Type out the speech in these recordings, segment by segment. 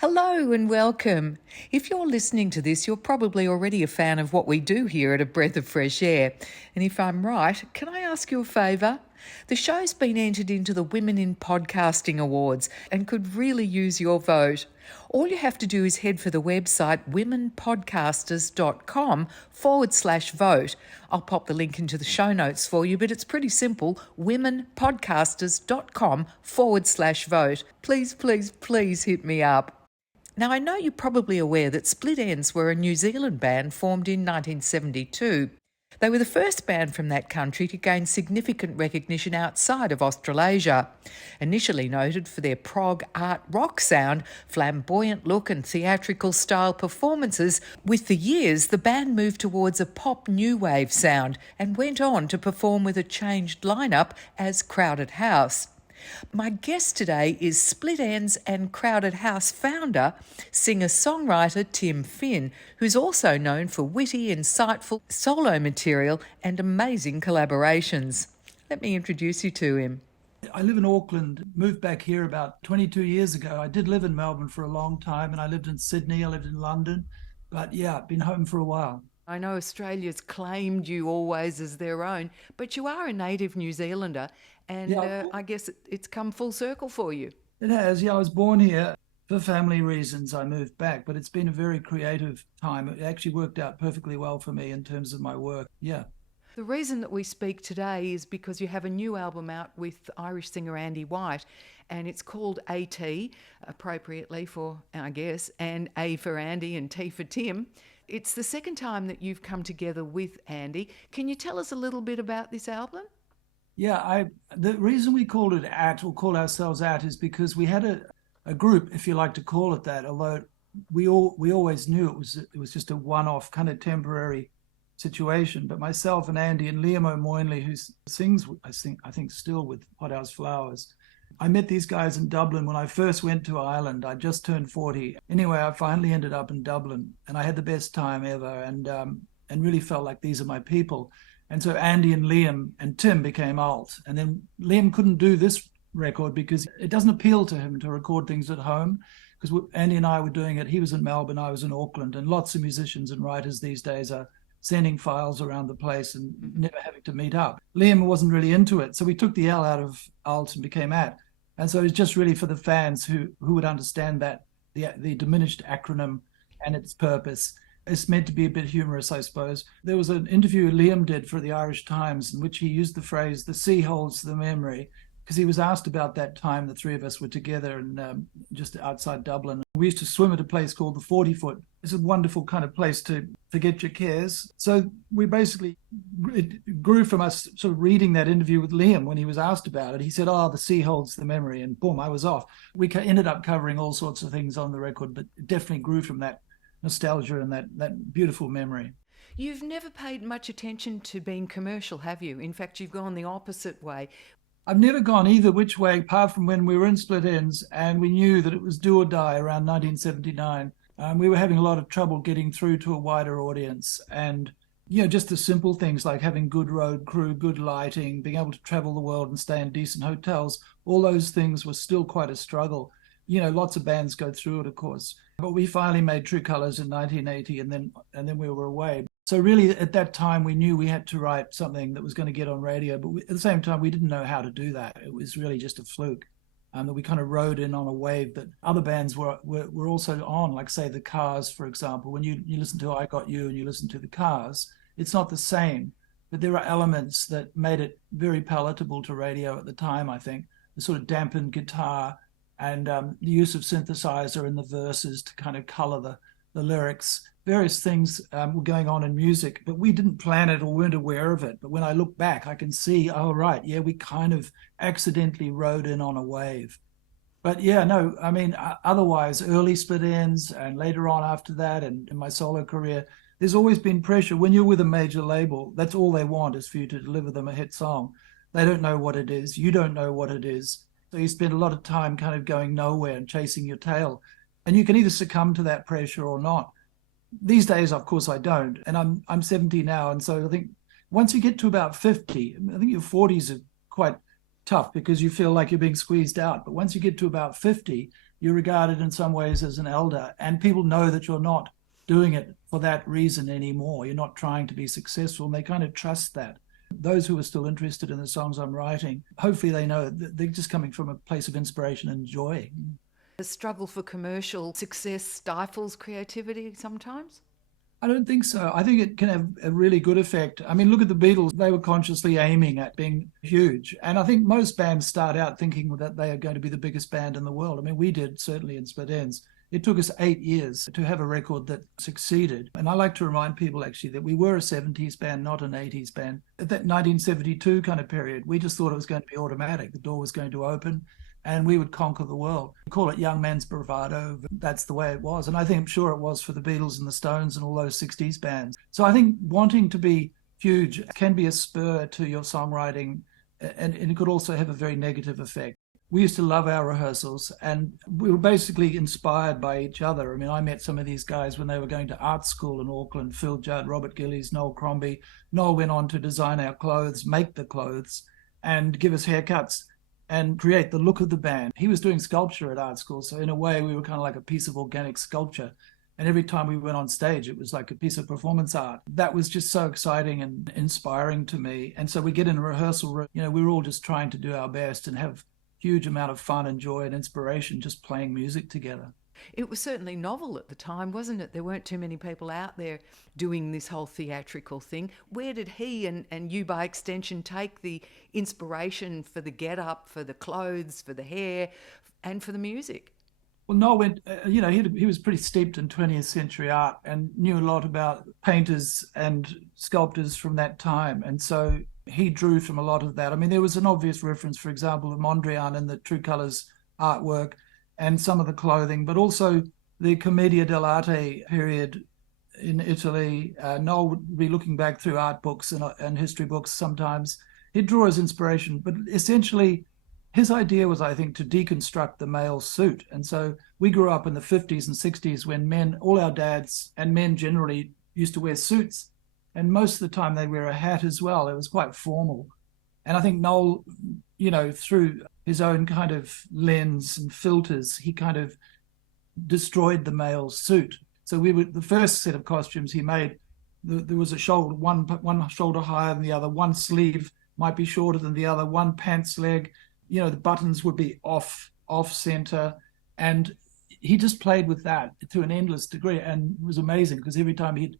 Hello and welcome. If you're listening to this, you're probably already a fan of what we do here at A Breath of Fresh Air. And if I'm right, can I ask you a favour? The show's been entered into the Women in Podcasting Awards and could really use your vote. All you have to do is head for the website womenpodcasters.com/vote. I'll pop the link into the show notes for you, but it's pretty simple. womenpodcasters.com/vote. Please, please, please hit me up. Now, I know you're probably aware that Split Enz were a New Zealand band formed in 1972. They were the first band from that country to gain significant recognition outside of Australasia. Initially noted for their prog art rock sound, flamboyant look and theatrical style performances, with the years the band moved towards a pop new wave sound and went on to perform with a changed lineup as Crowded House. My guest today is Split Enz and Crowded House founder, singer-songwriter Tim Finn, who's also known for witty, insightful solo material and amazing collaborations. Let me introduce you to him. I live in Auckland, moved back here about 22 years ago. I did live in Melbourne for a long time, and I lived in Sydney, I lived in London, but yeah, been home for a while. I know Australia's claimed you always as their own, but you are a native New Zealander, and I guess it's come full circle for you. It has, yeah. I was born here. For family reasons, I moved back, but it's been a very creative time. It actually worked out perfectly well for me in terms of my work, yeah. The reason that we speak today is because you have a new album out with Irish singer Andy White, and it's called AT, appropriately for, I guess, and A for Andy and T for Tim. It's the second time that you've come together with Andy. Can you tell us a little bit about this album? Yeah, the reason we called it AT, or call ourselves AT, is because we had a group, if you like to call it that, although we always knew it was just a one-off kind of temporary situation. But myself and Andy and Liam O'Moynley, who sings, I think still with Hot House Flowers, I met these guys in Dublin when I first went to Ireland. I just turned 40. Anyway, I finally ended up in Dublin, and I had the best time ever, and really felt like these are my people. And so Andy and Liam and Tim became alt. And then Liam couldn't do this record because it doesn't appeal to him to record things at home, because Andy and I were doing it. He was in Melbourne, I was in Auckland, and lots of musicians and writers these days are sending files around the place and never having to meet up. Liam wasn't really into it, so we took the L out of alt and became AT. And so it's just really for the fans who would understand that, the diminished acronym and its purpose. It's meant to be a bit humorous, I suppose. There was an interview Liam did for the Irish Times in which he used the phrase, "the sea holds the memory," because he was asked about that time the three of us were together and just outside Dublin. We used to swim at a place called the 40-foot. It's a wonderful kind of place to forget your cares. So we basically, it grew from us sort of reading that interview with Liam when he was asked about it. He said, "Oh, the sea holds the memory," and boom, I was off. We ended up covering all sorts of things on the record, but it definitely grew from that nostalgia and that beautiful memory. You've never paid much attention to being commercial, have you? In fact, you've gone the opposite way. I've never gone either which way, apart from when we were in Split Enz and we knew that it was do or die around 1979. We were having a lot of trouble getting through to a wider audience. And, just the simple things like having good road crew, good lighting, being able to travel the world and stay in decent hotels, all those things were still quite a struggle. Lots of bands go through it, of course. But we finally made True Colours in 1980, and then we were away. So really, at that time, we knew we had to write something that was going to get on radio. But at the same time, we didn't know how to do that. It was really just a fluke. That we kind of rode in on a wave that other bands were also on, like, say, The Cars, for example. When you listen to I Got You and you listen to The Cars, it's not the same. But there are elements that made it very palatable to radio at the time, I think. The sort of dampened guitar, and the use of synthesizer in the verses to kind of color the lyrics. Various things were going on in music, but we didn't plan it or weren't aware of it. But when I look back, I can see, oh, right, yeah, we kind of accidentally rode in on a wave. But yeah, no, I mean, otherwise, early Split Enz and later on after that, and in my solo career, there's always been pressure. When you're with a major label, that's all they want is for you to deliver them a hit song. They don't know what it is. You don't know what it is. So you spend a lot of time kind of going nowhere and chasing your tail. And you can either succumb to that pressure or not. These days, of course, I don't. And I'm 70 now. And so I think once you get to about 50, I think your 40s are quite tough because you feel like you're being squeezed out. But once you get to about 50, you're regarded in some ways as an elder, and people know that you're not doing it for that reason anymore. You're not trying to be successful, and they kind of trust that. Those who are still interested in the songs I'm writing, hopefully they know that they're just coming from a place of inspiration and joy. The struggle for commercial success stifles creativity sometimes? I don't think so. I think it can have a really good effect. I mean, look at the Beatles. They were consciously aiming at being huge. And I think most bands start out thinking that they are going to be the biggest band in the world. I mean, we did, certainly in Split Enz. It took us 8 years to have a record that succeeded. And I like to remind people, actually, that we were a 70s band, not an 80s band. At that 1972 kind of period, we just thought it was going to be automatic. The door was going to open and we would conquer the world. We call it young man's bravado, but that's the way it was. And I think I'm sure it was for the Beatles and the Stones and all those 60s bands. So I think wanting to be huge can be a spur to your songwriting, and it could also have a very negative effect. We used to love our rehearsals, and we were basically inspired by each other. I mean, I met some of these guys when they were going to art school in Auckland: Phil Judd, Robert Gillies, Noel Crombie. Noel went on to design our clothes, make the clothes, and give us haircuts and create the look of the band. He was doing sculpture at art school, so in a way we were kind of like a piece of organic sculpture. And every time we went on stage, it was like a piece of performance art. That was just so exciting and inspiring to me. And so we get in a rehearsal room, we were all just trying to do our best and have huge amount of fun and joy and inspiration just playing music together. It was certainly novel at the time, wasn't it? There weren't too many people out there doing this whole theatrical thing. Where did he and you by extension take the inspiration for the get-up, for the clothes, for the hair, and for the music? Well, Noel went, he was pretty steeped in 20th century art and knew a lot about painters and sculptors from that time. And so he drew from a lot of that. I mean, there was an obvious reference, for example, of Mondrian in the True Colours artwork and some of the clothing, but also the Commedia dell'arte period in Italy. Noel would be looking back through art books and history books sometimes. He'd draw his inspiration, but essentially his idea was, I think, to deconstruct the male suit. And so we grew up in the 50s and 60s when men, all our dads and men generally, used to wear suits. And most of the time they wear a hat as well. It was quite formal. And I think Noel, through his own kind of lens and filters, he kind of destroyed the male suit. So the first set of costumes he made, there was a shoulder, one shoulder higher than the other, one sleeve might be shorter than the other, one pants leg, the buttons would be off center. And he just played with that to an endless degree. And it was amazing because every time he'd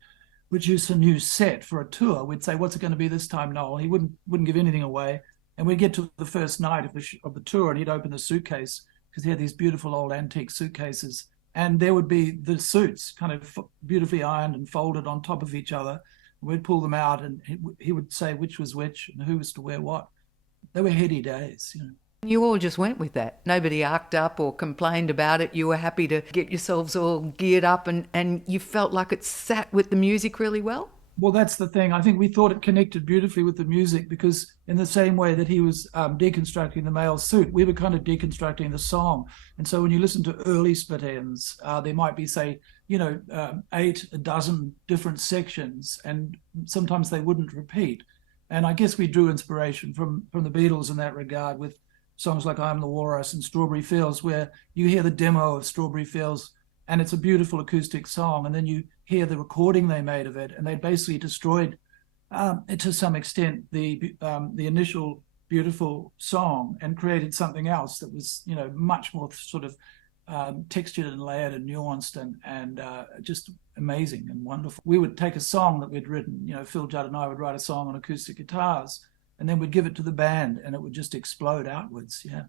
produce a new set for a tour, we'd say, "What's it going to be this time, Noel?" He wouldn't give anything away. And we'd get to the first night of the tour and he'd open the suitcase because he had these beautiful old antique suitcases. And there would be the suits kind of beautifully ironed and folded on top of each other. We'd pull them out and he would say which was which and who was to wear what. They were heady days. You all just went with that. Nobody arced up or complained about it. You were happy to get yourselves all geared up and you felt like it sat with the music really well? Well, that's the thing. I think we thought it connected beautifully with the music because in the same way that he was deconstructing the male suit, we were kind of deconstructing the song. And so when you listen to early Split Enz, there might be, say, 8 dozen different sections, and sometimes they wouldn't repeat. And I guess we drew inspiration from the Beatles in that regard with songs like I'm the Walrus and Strawberry Fields, where you hear the demo of Strawberry Fields and it's a beautiful acoustic song, and then you hear the recording they made of it, and they basically destroyed, to some extent, the initial beautiful song and created something else that was, much more sort of textured and layered and nuanced and just amazing and wonderful. We would take a song that we'd written, Phil Judd and I would write a song on acoustic guitars, and then we'd give it to the band, and it would just explode outwards. Yeah.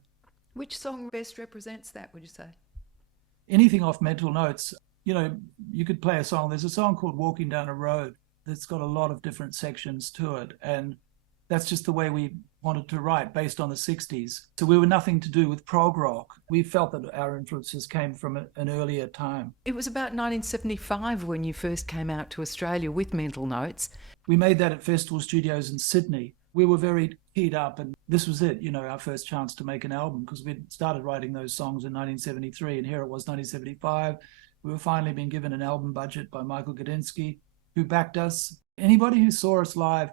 Which song best represents that, would you say? Anything off Mental Notes. You could play a song. There's a song called Walking Down a Road that's got a lot of different sections to it. And that's just the way we wanted to write based on the 60s. So we were nothing to do with prog rock. We felt that our influences came from an earlier time. It was about 1975 when you first came out to Australia with Mental Notes. We made that at Festival Studios in Sydney. We were very keyed up, and this was it, our first chance to make an album, because we'd started writing those songs in 1973, and here it was 1975. We were finally being given an album budget by Michael Gudinski, who backed us. Anybody who saw us live,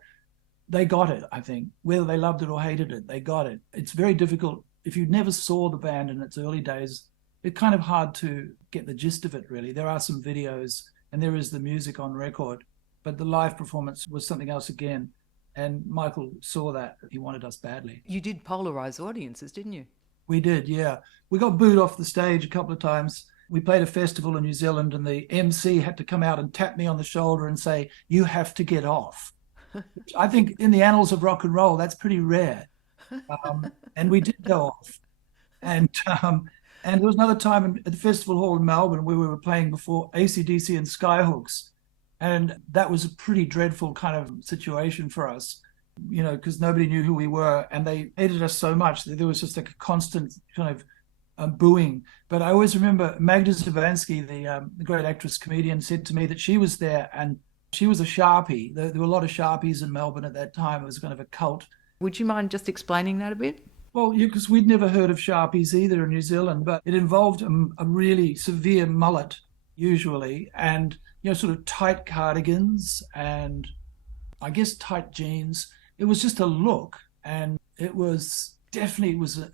they got it, I think. Whether they loved it or hated it, they got it. It's very difficult. If you never saw the band in its early days, it's kind of hard to get the gist of it, really. There are some videos and there is the music on record, but the live performance was something else again. And Michael saw that. He wanted us badly. You did polarize audiences, didn't you? We did, yeah. We got booed off the stage a couple of times. We played a festival in New Zealand and the MC had to come out and tap me on the shoulder and say, "You have to get off." I think in the annals of rock and roll, that's pretty rare. And we did go off. And there was another time at the Festival Hall in Melbourne where we were playing before AC/DC and Skyhooks. And that was a pretty dreadful kind of situation for us, you know, because nobody knew who we were. And they hated us so much that there was just like a constant kind of booing. But I always remember Magda Szubanski, the great actress comedian, said to me that she was there and she was a Sharpie. There were a lot of Sharpies in Melbourne at that time. It was kind of a cult. Would you mind just explaining that a bit? Well, because we'd never heard of Sharpies either in New Zealand, but it involved a really severe mullet, usually, and, you know, sort of tight cardigans and I guess tight jeans. It was just a look, and it was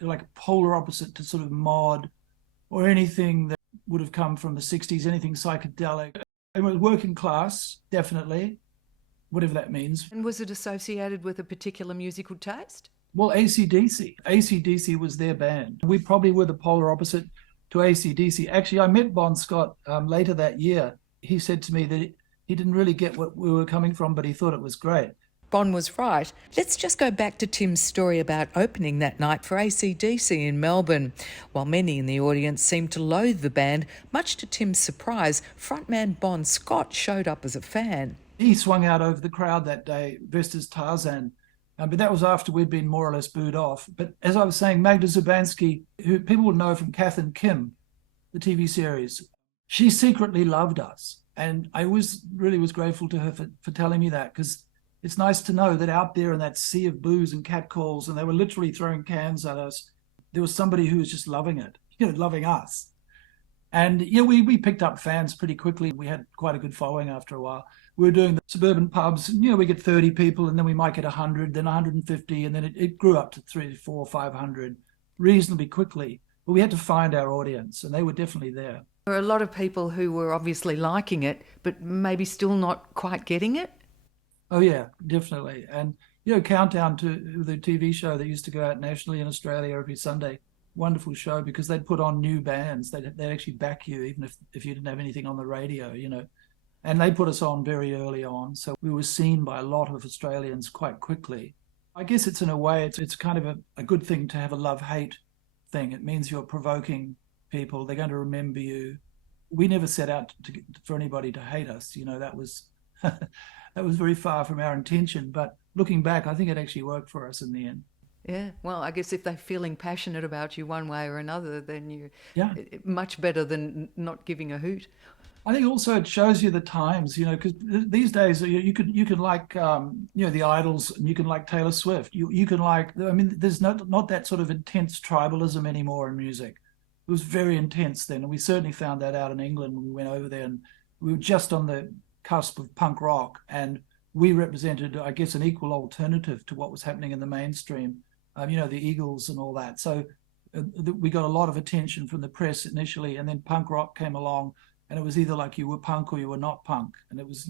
like a polar opposite to sort of mod or anything that would have come from the 60s, anything psychedelic. It was working class, definitely, whatever that means. And was it associated with a particular musical taste? Well, AC/DC. AC/DC was their band. We probably were the polar opposite to AC/DC. Actually, I met Bon Scott later that year. He said to me that he didn't really get what we were coming from, but he thought it was great. Bon was right. Let's just go back to Tim's story about opening that night for AC/DC in Melbourne. While many in the audience seemed to loathe the band, much to Tim's surprise, frontman Bon Scott showed up as a fan. He swung out over the crowd that day, dressed as Tarzan. But that was after we'd been more or less booed off. But as I was saying, Magda Szubanski, who people would know from Kath and Kim, the TV series, she secretly loved us. And I really was grateful to her for telling me that, because it's nice to know that out there in that sea of boos and catcalls, and they were literally throwing cans at us, there was somebody who was just loving it, you know, loving us. And yeah, we picked up fans pretty quickly. We had quite a good following after a while. We were doing the suburban pubs, and, you know, we get 30 people, and then we might get 100, then 150, and then it grew up to 300, 400, 500 reasonably quickly. But we had to find our audience, and they were definitely there. There were a lot of people who were obviously liking it, but maybe still not quite getting it. Oh, yeah, definitely. And, you know, Countdown to the TV show that used to go out nationally in Australia every Sunday, wonderful show, because they'd put on new bands. They'd actually back you, even if you didn't have anything on the radio, you know. And they put us on very early on. So we were seen by a lot of Australians quite quickly. I guess it's in a way, it's kind of a good thing to have a love-hate thing. It means you're provoking people. They're going to remember you. We never set out for anybody to hate us. You know, that was that was very far from our intention. But looking back, I think it actually worked for us in the end. Yeah, well, I guess if they're feeling passionate about you one way or another, then yeah, much better than not giving a hoot. I think also it shows you the times, you know, because these days you can like, you know, the Idols, and you can like Taylor Swift. You can like, I mean, there's not that sort of intense tribalism anymore in music. It was very intense then, and we certainly found that out in England when we went over there, and we were just on the cusp of punk rock, and we represented, I guess, an equal alternative to what was happening in the mainstream, you know, the Eagles and all that. So we got a lot of attention from the press initially, and then punk rock came along. And it was either like you were punk or you were not punk. And there was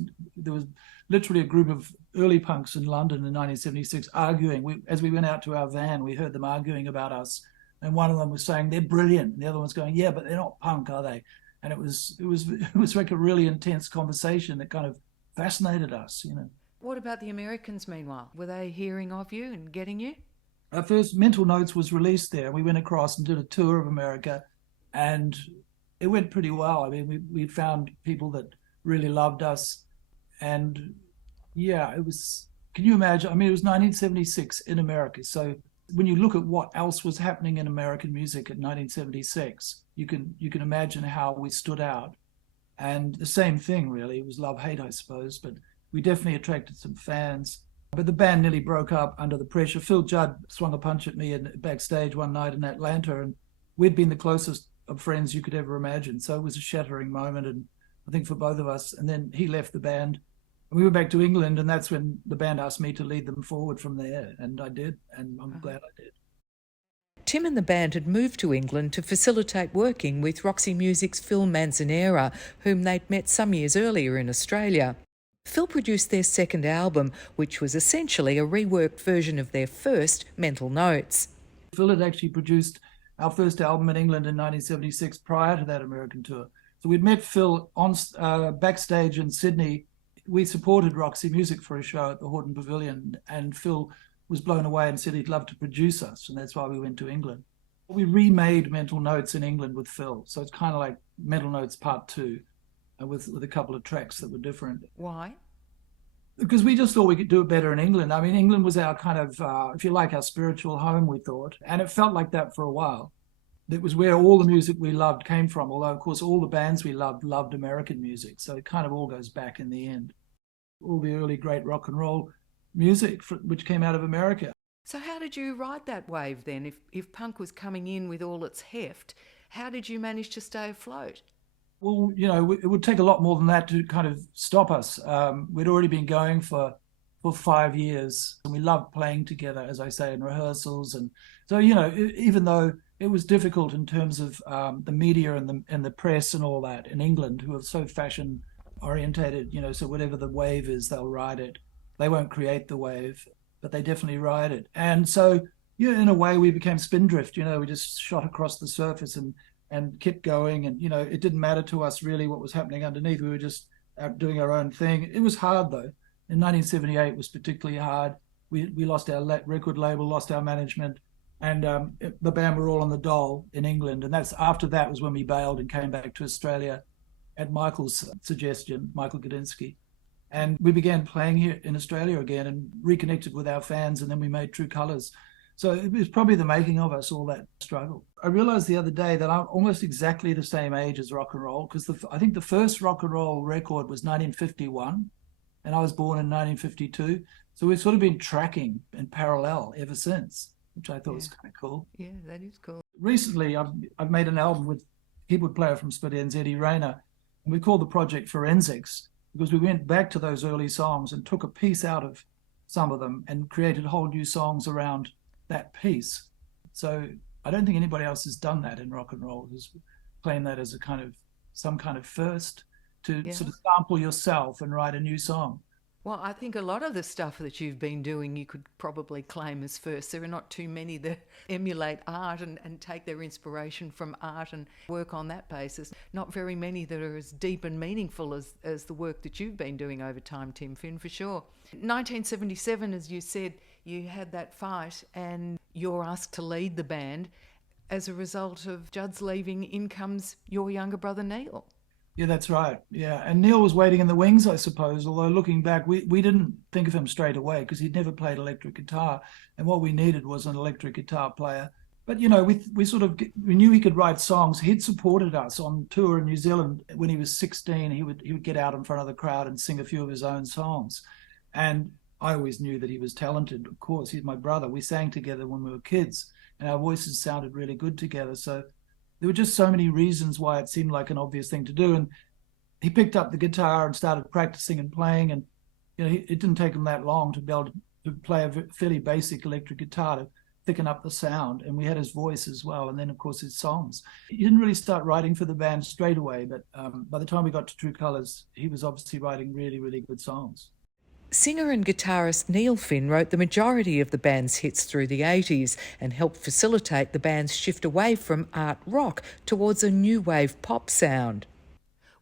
literally a group of early punks in London in 1976 arguing. As we went out to our van, we heard them arguing about us. And one of them was saying, "They're brilliant." And the other one's going, "Yeah, but they're not punk, are they?" And it was like a really intense conversation that kind of fascinated us, you know. What about the Americans, meanwhile? Were they hearing of you and getting you? Our first Mental Notes was released there. We went across and did a tour of America, and it went pretty well. I mean, we found people that really loved us. And yeah, it was, can you imagine? I mean, it was 1976 in America. So when you look at what else was happening in American music in 1976, you can imagine how we stood out. And the same thing, really. It was love-hate, I suppose, but we definitely attracted some fans. But the band nearly broke up under the pressure. Phil Judd swung a punch at me backstage one night in Atlanta, and we'd been the closest of friends you could ever imagine. So it was a shattering moment, and I think for both of us. And then he left the band, and we went back to England, and that's when the band asked me to lead them forward from there, and I did, and I'm glad I did. Tim and the band had moved to England to facilitate working with Roxy Music's Phil Manzanera, whom they'd met some years earlier in Australia. Phil produced their second album, which was essentially a reworked version of their first, Mental Notes. Phil had actually produced our first album in England in 1976 prior to that American tour. So we'd met Phil on backstage in Sydney. We supported Roxy Music for a show at the Horton Pavilion, and Phil was blown away and said he'd love to produce us, and that's why we went to England. We remade Mental Notes in England with Phil, so it's kind of like Mental Notes Part 2, with a couple of tracks that were different. Why? Because we just thought we could do it better in England. I mean, England was our kind of, if you like, our spiritual home, we thought, and it felt like that for a while. It was where all the music we loved came from, although, of course, all the bands we loved American music, so it kind of all goes back in the end. All the early great rock and roll music which came out of America. So how did you ride that wave then? If punk was coming in with all its heft, how did you manage to stay afloat? Well, you know, it would take a lot more than that to kind of stop us. We'd already been going for 5 years, and we loved playing together, as I say, in rehearsals. And so, you know, even though it was difficult in terms of the media and the press and all that in England, who are so fashion orientated, you know, so whatever the wave is, they'll ride it. They won't create the wave, but they definitely ride it. And so, yeah, in a way, we became Spindrift. You know, we just shot across the surface and kept going. And, you know, it didn't matter to us really what was happening underneath. We were just out doing our own thing. It was hard, though. In 1978 was particularly hard. We lost our record label, lost our management, and the band were all on the dole in England. And that's after that was when we bailed and came back to Australia at Michael's suggestion, Michael Gudinski. And we began playing here in Australia again and reconnected with our fans, and then we made True Colours. So it was probably the making of us, all that struggle. I realized the other day that I'm almost exactly the same age as rock and roll, because I think the first rock and roll record was 1951, and I was born in 1952. So we've sort of been tracking in parallel ever since, which I thought was kind of cool. Yeah, that is cool. Recently, I've made an album with keyboard player from Split Enz, Eddie Rayner, and we called the project Forensics, because we went back to those early songs and took a piece out of some of them and created whole new songs around that piece. So I don't think anybody else has done that in rock and roll, who's claimed that as some kind of first to sort of sample yourself and write a new song. Well, I think a lot of the stuff that you've been doing you could probably claim as first. There are not too many that emulate art and take their inspiration from art and work on that basis. Not very many that are as deep and meaningful as the work that you've been doing over time, Tim Finn, for sure. 1977, as you said, you had that fight and you're asked to lead the band. As a result of Judd's leaving, in comes your younger brother, Neil. Yeah, that's right. Yeah. And Neil was waiting in the wings, I suppose, although looking back, we didn't think of him straight away because he'd never played electric guitar. And what we needed was an electric guitar player. But, you know, we knew he could write songs. He'd supported us on tour in New Zealand. When he was 16, he would get out in front of the crowd and sing a few of his own songs. And I always knew that he was talented. Of course, he's my brother. We sang together when we were kids and our voices sounded really good together. So there were just so many reasons why it seemed like an obvious thing to do. And he picked up the guitar and started practicing and playing. And, you know, it didn't take him that long to be able to play a fairly basic electric guitar to thicken up the sound. And we had his voice as well. And then, of course, his songs. He didn't really start writing for the band straight away. But by the time we got to True Colours, he was obviously writing really, really good songs. Singer and guitarist Neil Finn wrote the majority of the band's hits through the 80s and helped facilitate the band's shift away from art rock towards a new wave pop sound.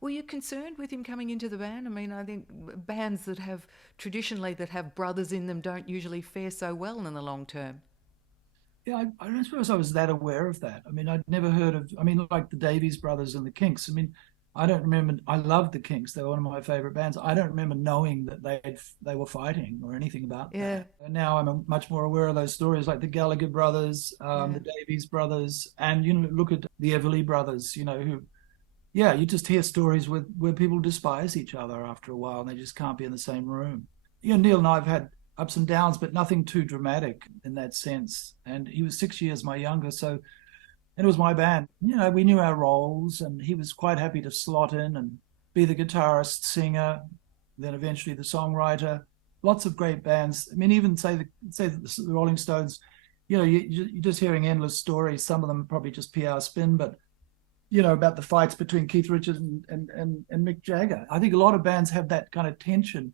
Were you concerned with him coming into the band? I mean, I think bands that have brothers in them don't usually fare so well in the long term. Yeah, I don't suppose I was that aware of that. I mean, I'd never heard of, like the Davies brothers and the Kinks. I mean, I don't remember. I loved the Kinks. They were one of my favorite bands. I don't remember knowing that they were fighting or anything about that. And now I'm much more aware of those stories, like the Gallagher brothers, the Davies brothers, and look at the Everly brothers. Who, you just hear stories where people despise each other after a while, and they just can't be in the same room. Neil and I have had ups and downs, but nothing too dramatic in that sense. And he was 6 years my younger, so. And it was my band. We knew our roles, and he was quite happy to slot in and be the guitarist, singer, then eventually the songwriter. Lots of great bands. I mean, even say the Rolling Stones, you're just hearing endless stories. Some of them are probably just PR spin, but about the fights between Keith Richards and Mick Jagger. I think a lot of bands have that kind of tension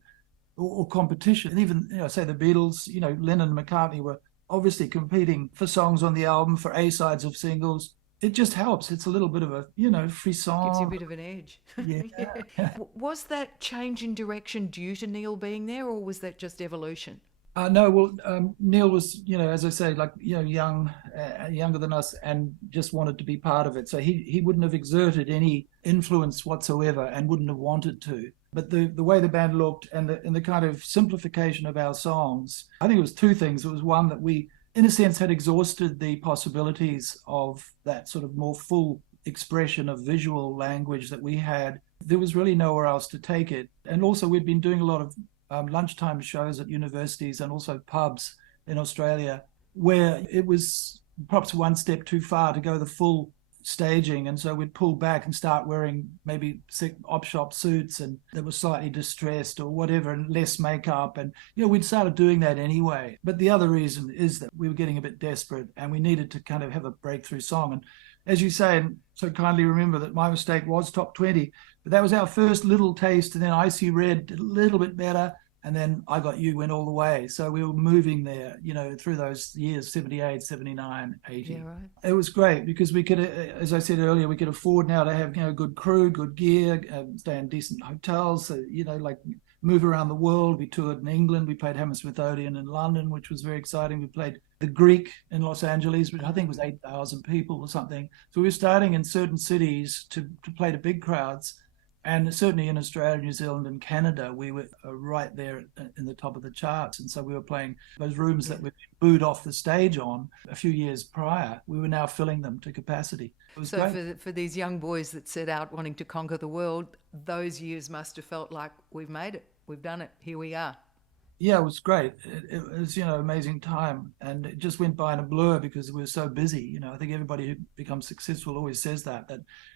or competition. And even, say the Beatles, Lennon and McCartney were obviously competing for songs on the album, for A-sides of singles. It just helps. It's a little bit of a, frisson. Gives you a bit of an edge. Yeah. Was that change in direction due to Neil being there, or was that just evolution? No, well, Neil was, as I say, like, young, younger than us, and just wanted to be part of it. So he wouldn't have exerted any influence whatsoever and wouldn't have wanted to. But the way the band looked and the kind of simplification of our songs, I think it was two things. It was one, that we, in a sense, had exhausted the possibilities of that sort of more full expression of visual language that we had. There was really nowhere else to take it. And also we'd been doing a lot of lunchtime shows at universities and also pubs in Australia, where it was perhaps one step too far to go the full staging. And so we'd pull back and start wearing maybe op shop suits and that were slightly distressed or whatever, and less makeup. And, we'd started doing that anyway. But the other reason is that we were getting a bit desperate and we needed to kind of have a breakthrough song. And as you say, and so kindly remember, that My Mistake was top 20, but that was our first little taste. And then Icy Red did a little bit better. And then I Got You went all the way. So we were moving there, through those years, 78, 79, 80. Yeah, right. It was great because we could, as I said earlier, we could afford now to have, good crew, good gear, stay in decent hotels, so, like move around the world. We toured in England. We played Hammersmith Odeon in London, which was very exciting. We played the Greek in Los Angeles, which I think was 8,000 people or something. So we were starting in certain cities to play to big crowds. And certainly in Australia, New Zealand and Canada, we were right there in the top of the charts. And so we were playing those rooms that we booed off the stage on a few years prior. We were now filling them to capacity. It was great. For these young boys that set out wanting to conquer the world, those years must have felt like, we've made it, we've done it, here we are. Yeah, it was great. It was, amazing time. And it just went by in a blur because we were so busy. I think everybody who becomes successful always says that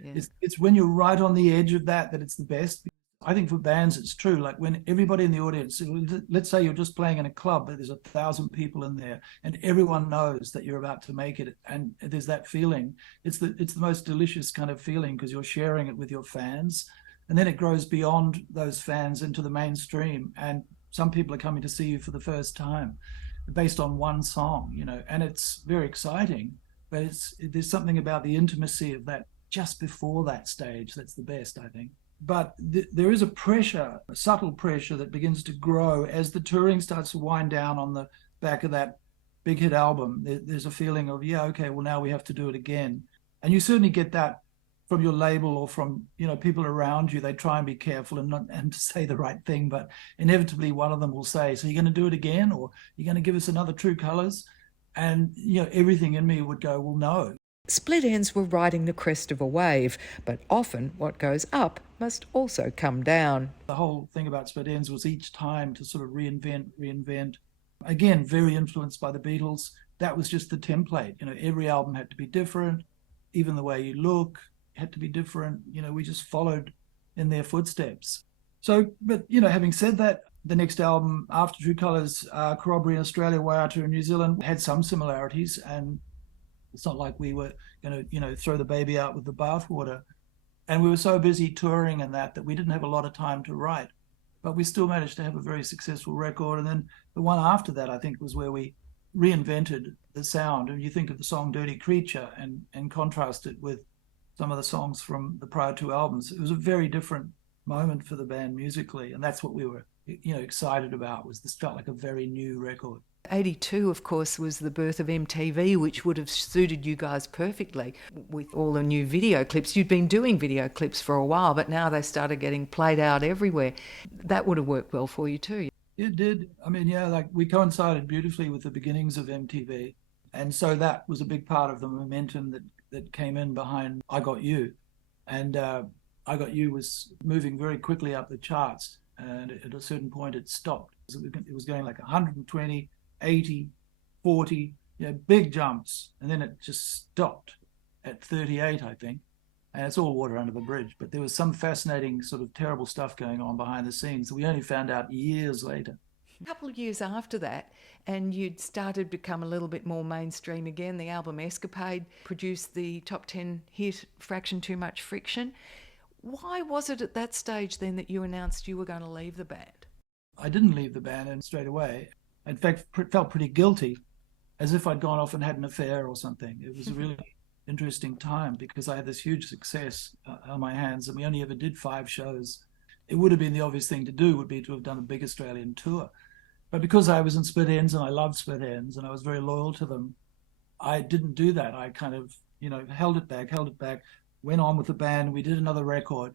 it's when you're right on the edge of that it's the best. I think for bands, it's true. Like when everybody in the audience, let's say you're just playing in a club, but there's 1,000 people in there and everyone knows that you're about to make it. And there's that feeling. It's the most delicious kind of feeling because you're sharing it with your fans. And then it grows beyond those fans into the mainstream. And some people are coming to see you for the first time based on one song, and it's very exciting, but there's something about the intimacy of that just before that stage that's the best, I think. But there is a subtle pressure that begins to grow as the touring starts to wind down on the back of that big hit album. There's a feeling of, okay, well, now we have to do it again. And you certainly get that from your label or from people around you. They try and be careful and to say the right thing, but inevitably one of them will say, so you're going to do it again, or you're going to give us another True Colours? And everything in me would go, well, no. Split Enz were riding the crest of a wave, but often what goes up must also come down. The whole thing about Split Enz was each time to sort of reinvent. Again, very influenced by the Beatles. That was just the template. Every album had to be different, even the way you look had to be different. We just followed in their footsteps. So, but having said that, the next album after True Colours, Corroboree in Australia, Waiata in New Zealand, had some similarities, and it's not like we were going to throw the baby out with the bathwater. And we were so busy touring and that we didn't have a lot of time to write, but we still managed to have a very successful record. And then the one after that, I think, was where we reinvented the sound. And you think of the song Dirty Creature and contrast it with some of the songs from the prior two albums. It was a very different moment for the band musically, and that's what we were excited about. Was this felt like a very new record. 82, of course, was the birth of MTV, which would have suited you guys perfectly with all the new video clips. You'd been doing video clips for a while, but now they started getting played out everywhere. That would have worked well for you too. It did. I mean, like we coincided beautifully with the beginnings of MTV, and so that was a big part of the momentum that came in behind I Got You. And I Got You was moving very quickly up the charts, and at a certain point it stopped. It was going like 120, 80, 40, big jumps, and then it just stopped at 38, I think. And it's all water under the bridge. But there was some fascinating sort of terrible stuff going on behind the scenes that we only found out years later. A couple of years after that, and you'd started to become a little bit more mainstream again. The album Escapade produced the top 10 hit Fraction Too Much Friction. Why was it at that stage then that you announced you were going to leave the band? I didn't leave the band and straight away. In fact, felt pretty guilty, as if I'd gone off and had an affair or something. It was a really interesting time because I had this huge success on my hands, and we only ever did 5 shows. It would have been the obvious thing to do, would be to have done a big Australian tour. But because I was in Split Enz and I loved Split Enz and I was very loyal to them, I didn't do that. I kind of, held it back, went on with the band. We did another record.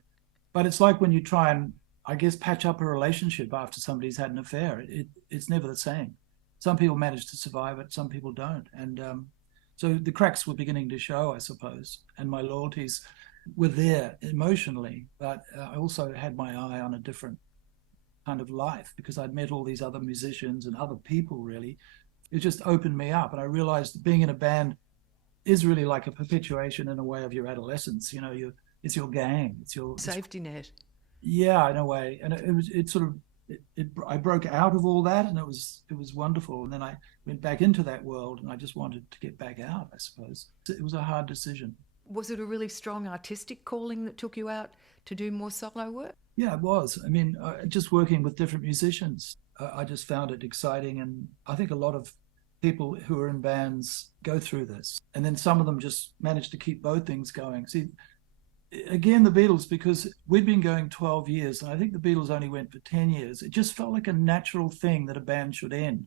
But it's like when you try and, I guess, patch up a relationship after somebody's had an affair. It's never the same. Some people manage to survive it, some people don't. And so the cracks were beginning to show, I suppose, and my loyalties were there emotionally. But I also had my eye on a different kind of life because I'd met all these other musicians and other people, really. It just opened me up. And I realized that being in a band is really like a perpetuation in a way of your adolescence. It's your gang. It's your safety net. Yeah, in a way. And I broke out of all that, and it was wonderful. And then I went back into that world, and I just wanted to get back out, I suppose. It was a hard decision. Was it a really strong artistic calling that took you out to do more solo work? Yeah, it was. I mean, just working with different musicians, I just found it exciting. And I think a lot of people who are in bands go through this. And then some of them just manage to keep both things going. See, again, the Beatles, because we'd been going 12 years, and I think the Beatles only went for 10 years, it just felt like a natural thing that a band should end.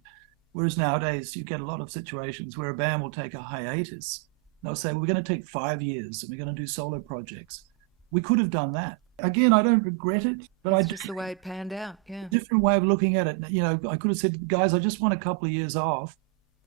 Whereas nowadays, you get a lot of situations where a band will take a hiatus. They'll say, well, we're going to take 5 years, and we're going to do solo projects. We could have done that. Again, I don't regret it, but it's just the way it panned out, yeah. Different way of looking at it. I could have said, guys, I just want a couple of years off.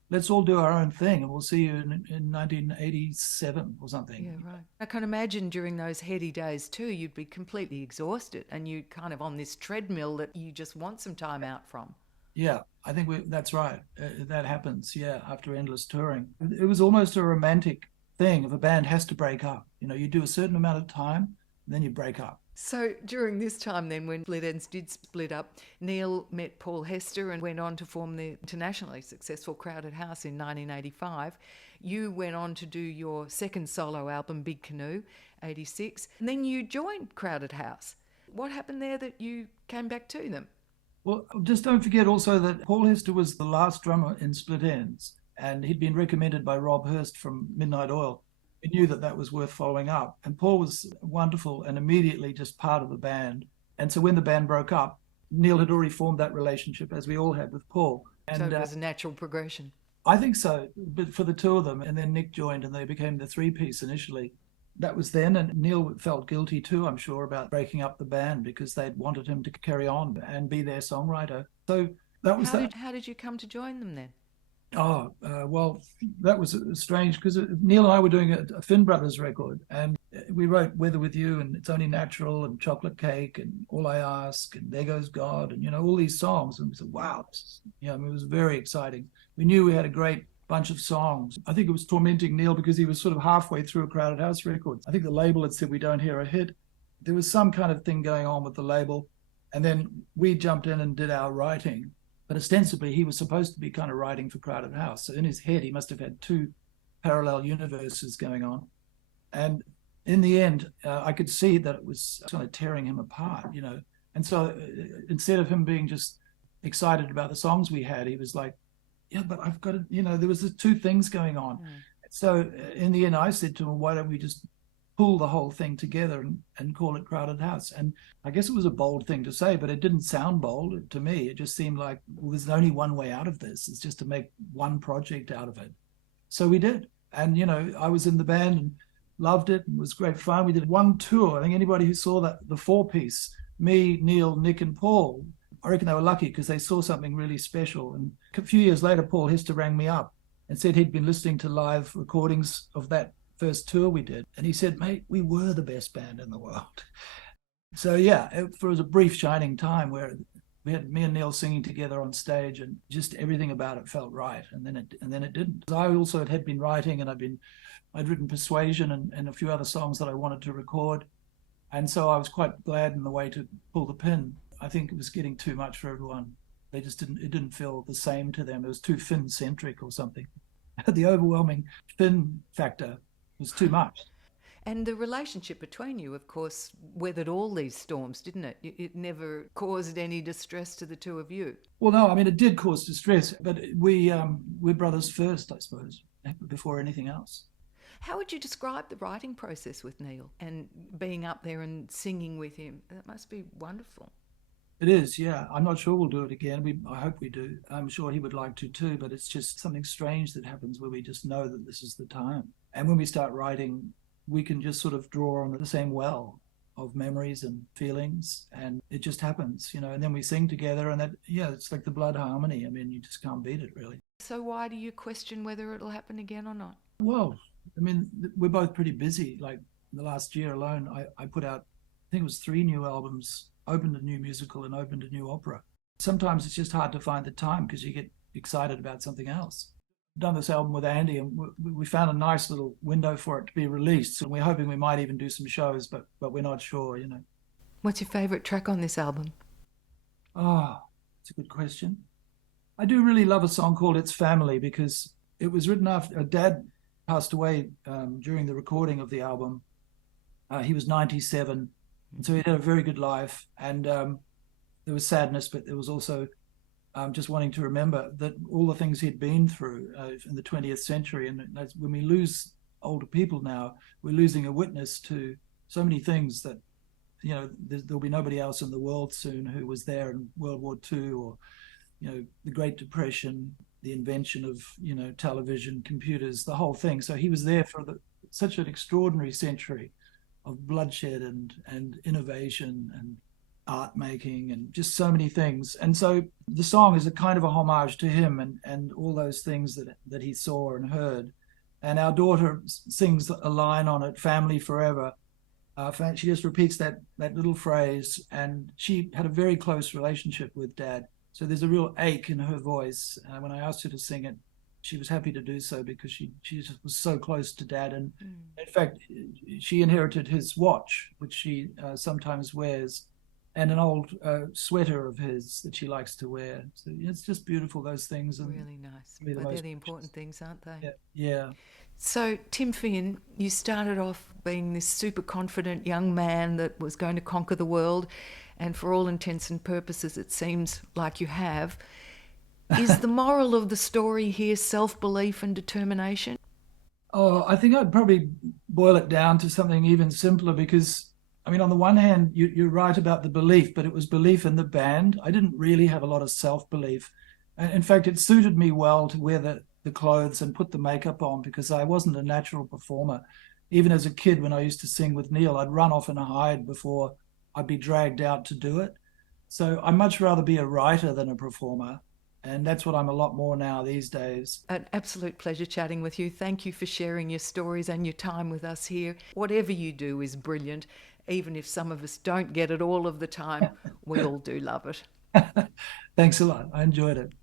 Let's all do our own thing, and we'll see you in 1987 or something. Yeah, right. I can imagine during those heady days too, you'd be completely exhausted and you kind of on this treadmill that you just want some time out from. Yeah, I think that's right. That happens, yeah, after endless touring. It was almost a romantic thing if a band has to break up. You do a certain amount of time, and then you break up. So during this time then, when Split Enz did split up, Neil met Paul Hester and went on to form the internationally successful Crowded House in 1985. You went on to do your second solo album, Big Canoe, 86. And then you joined Crowded House. What happened there that you came back to them? Well, just don't forget also that Paul Hester was the last drummer in Split Enz, and he'd been recommended by Rob Hurst from Midnight Oil. We knew that was worth following up. And Paul was wonderful and immediately just part of the band. And so when the band broke up, Neil had already formed that relationship, as we all had with Paul. And so it was a natural progression. I think so, but for the two of them. And then Nick joined and they became the 3-piece initially. That was then, and Neil felt guilty too, I'm sure, about breaking up the band because they'd wanted him to carry on and be their songwriter. So that was How did you come to join them then? Well, that was strange because Neil and I were doing a Finn Brothers record, and we wrote Weather With You and It's Only Natural and Chocolate Cake and All I Ask and There Goes God and, all these songs. And we said, wow, it was very exciting. We knew we had a great bunch of songs. I think it was tormenting Neil because he was sort of halfway through a Crowded House record. I think the label had said, we don't hear a hit. There was some kind of thing going on with the label. And then we jumped in and did our writing. But ostensibly, he was supposed to be kind of writing for Crowded House. So in his head, he must have had 2 parallel universes going on. And in the end, I could see that it was kind of tearing him apart, And so instead of him being just excited about the songs we had, he was like, yeah, but I've got to, there was the 2 things going on. So in the end, I said to him, why don't we just pull the whole thing together and call it Crowded House? And I guess it was a bold thing to say, but it didn't sound bold to me. It just seemed like, well, there's only one way out of this. It's just to make one project out of it. So we did. And, I was in the band and loved it and it was great fun. We did 1 tour. I think anybody who saw that, the 4-piece, me, Neil, Nick and Paul, I reckon they were lucky because they saw something really special. And a few years later, Paul Hester rang me up and said he'd been listening to live recordings of that first tour we did. And he said, mate, we were the best band in the world. So yeah, it was a brief shining time where we had me and Neil singing together on stage and just everything about it felt right. And then it didn't. I also had been writing and I'd written Persuasion and a few other songs that I wanted to record. And so I was quite glad in the way to pull the pin. I think it was getting too much for everyone. They just didn't, it didn't feel the same to them. It was too Finn-centric or something. The overwhelming Finn factor was too much. And the relationship between you, of course, weathered all these storms, didn't it? It never caused any distress to the two of you. Well, no, I mean, it did cause distress, but we're brothers first, I suppose, before anything else. How would you describe the writing process with Neil and being up there and singing with him? That must be wonderful. It is, yeah. I'm not sure we'll do it again. I hope we do. I'm sure he would like to too, but it's just something strange that happens where we just know that this is the time. And when we start writing, we can just sort of draw on the same well of memories and feelings, and it just happens, and then we sing together, and that, yeah, it's like the blood harmony. I mean, you just can't beat it, really. So why do you question whether it'll happen again or not? Well, I mean, we're both pretty busy. Like the last year alone, I put out, I think it was 3 new albums, opened a new musical and opened a new opera. Sometimes it's just hard to find the time because you get excited about something else. Done this album with Andy, and we found a nice little window for it to be released. So we're hoping we might even do some shows, but we're not sure, What's your favourite track on this album? Oh, it's a good question. I do really love a song called It's Family because it was written after Dad passed away during the recording of the album. He was 97, and so he had a very good life. And there was sadness, but there was also just wanting to remember that all the things he'd been through in the 20th century. And that's, when we lose older people now, we're losing a witness to so many things that, there'll be nobody else in the world soon who was there in World War II or, the Great Depression, the invention of, television, computers, the whole thing. So he was there for such an extraordinary century of bloodshed and innovation and art making and just so many things. And so the song is a kind of a homage to him and all those things that he saw and heard. And our daughter sings a line on it, family forever. She just repeats that little phrase, and she had a very close relationship with Dad. So there's a real ache in her voice. When I asked her to sing it, she was happy to do so because she just was so close to Dad. And in fact, she inherited his watch, which she sometimes wears, and an old sweater of his that she likes to wear. So it's just beautiful, those things. And really nice. But they're the important things, aren't they? Yeah. So, Tim Finn, you started off being this super confident young man that was going to conquer the world, and for all intents and purposes, it seems like you have. Is the moral of the story here self-belief and determination? Oh, I think I'd probably boil it down to something even simpler because, I mean, on the one hand, you're right about the belief, but it was belief in the band. I didn't really have a lot of self-belief. And in fact, it suited me well to wear the clothes and put the makeup on because I wasn't a natural performer. Even as a kid, when I used to sing with Neil, I'd run off and hide before I'd be dragged out to do it. So I'd much rather be a writer than a performer. And that's what I'm a lot more now these days. An absolute pleasure chatting with you. Thank you for sharing your stories and your time with us here. Whatever you do is brilliant. Even if some of us don't get it all of the time, we all do love it. Thanks a lot. I enjoyed it.